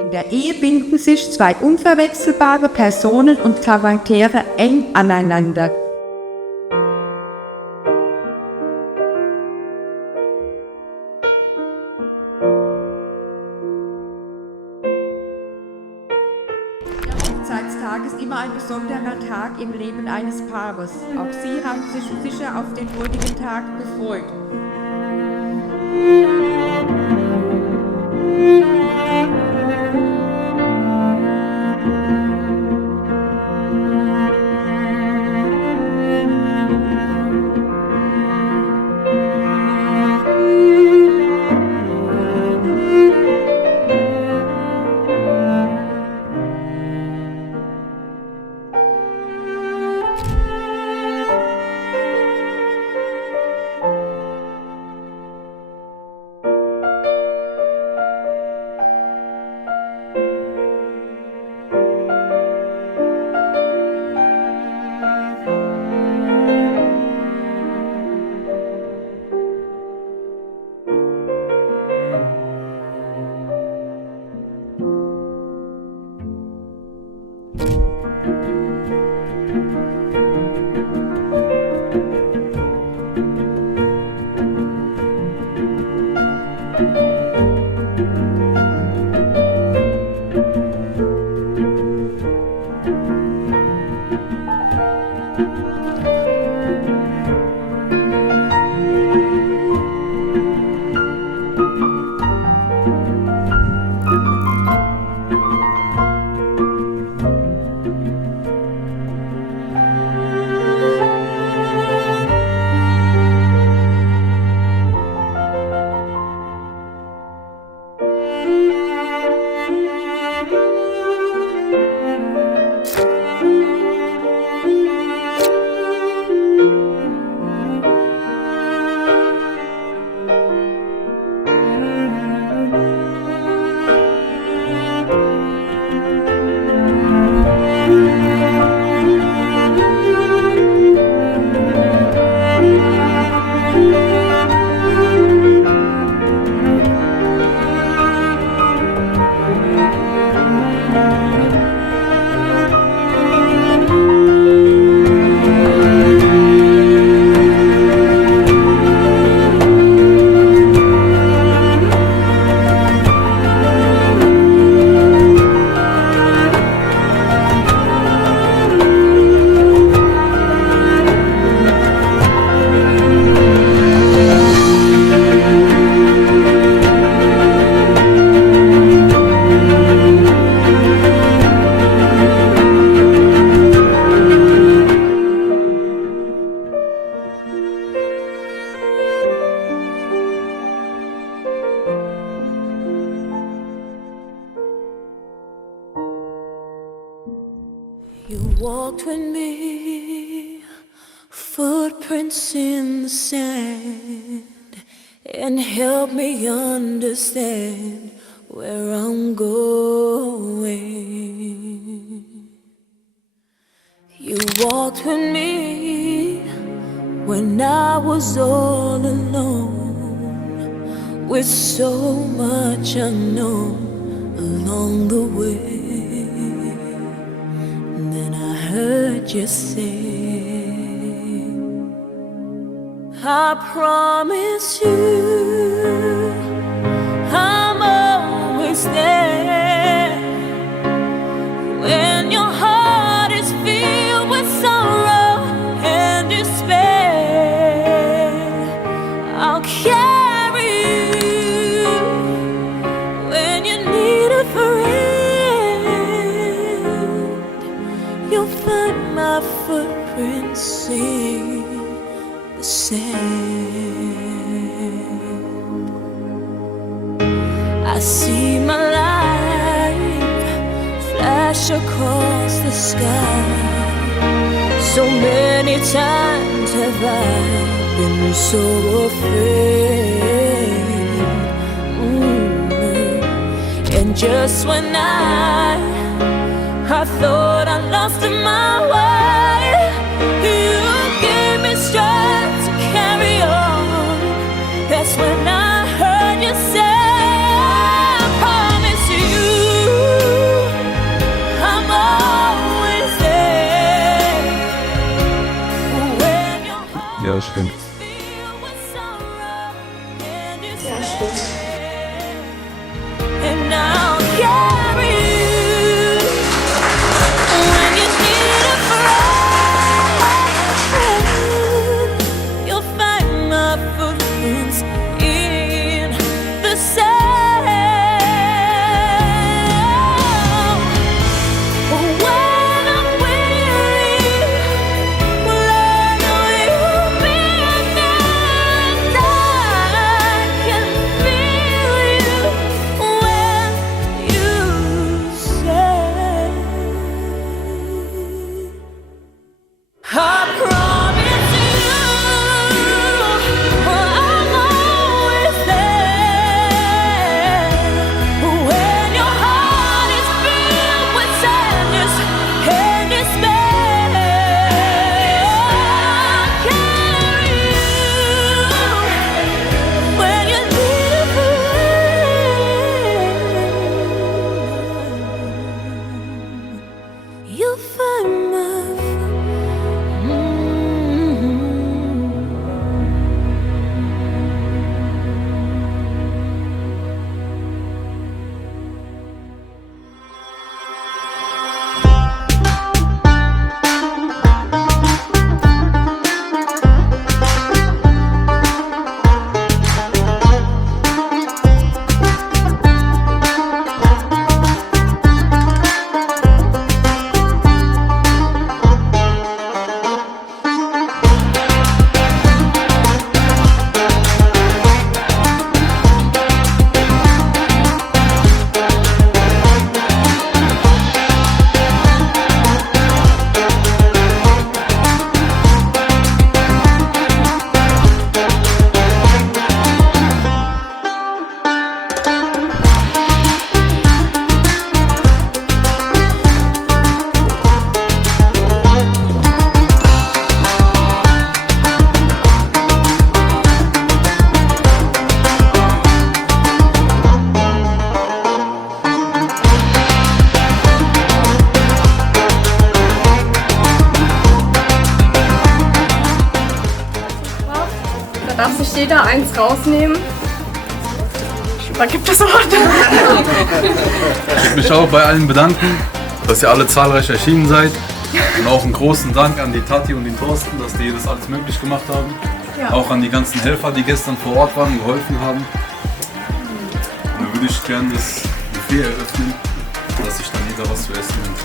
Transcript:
In der Ehe binden sich zwei unverwechselbare Personen und Charaktere eng aneinander. Der Hochzeitstag ist immer ein besonderer Tag im Leben eines Paares. Auch sie haben sich sicher auf den heutigen Tag gefreut. You walked with me, footprints in the sand, and helped me understand where I'm going. You walked with me when I was all alone, with so much unknown along the way. Then I heard you say, I promise you I'm always there. When your heart is filled with sorrow and despair, I'll carry you when you need a friend. You'll find my footprints in the sand. I see my life flash across the sky. So many times have I been so afraid. And just when I thought I lost my way, you gave me strength to carry on. That's when I heard you say, I promise you da stehen. Ja, stimmt. And I'll carry you when you need a friend. You'll find my footprints in the sand. When I'm weary, well, I know you'll be there, and I can feel you when you say, I promise you, I'm always there. When your heart is filled with sadness and despair, I'll carry you when you need a friend. You'll find my Da darf sich jeder eins rausnehmen. Da gibt es Worte. Ich möchte mich auch bei allen bedanken, dass ihr alle zahlreich erschienen seid. Und auch einen großen Dank an die Tati und den Thorsten, dass die das alles möglich gemacht haben. Ja. Auch an die ganzen Helfer, die gestern vor Ort waren und geholfen haben. Und dann würde ich gerne das Buffet eröffnen, dass sich dann jeder was zu essen nimmt.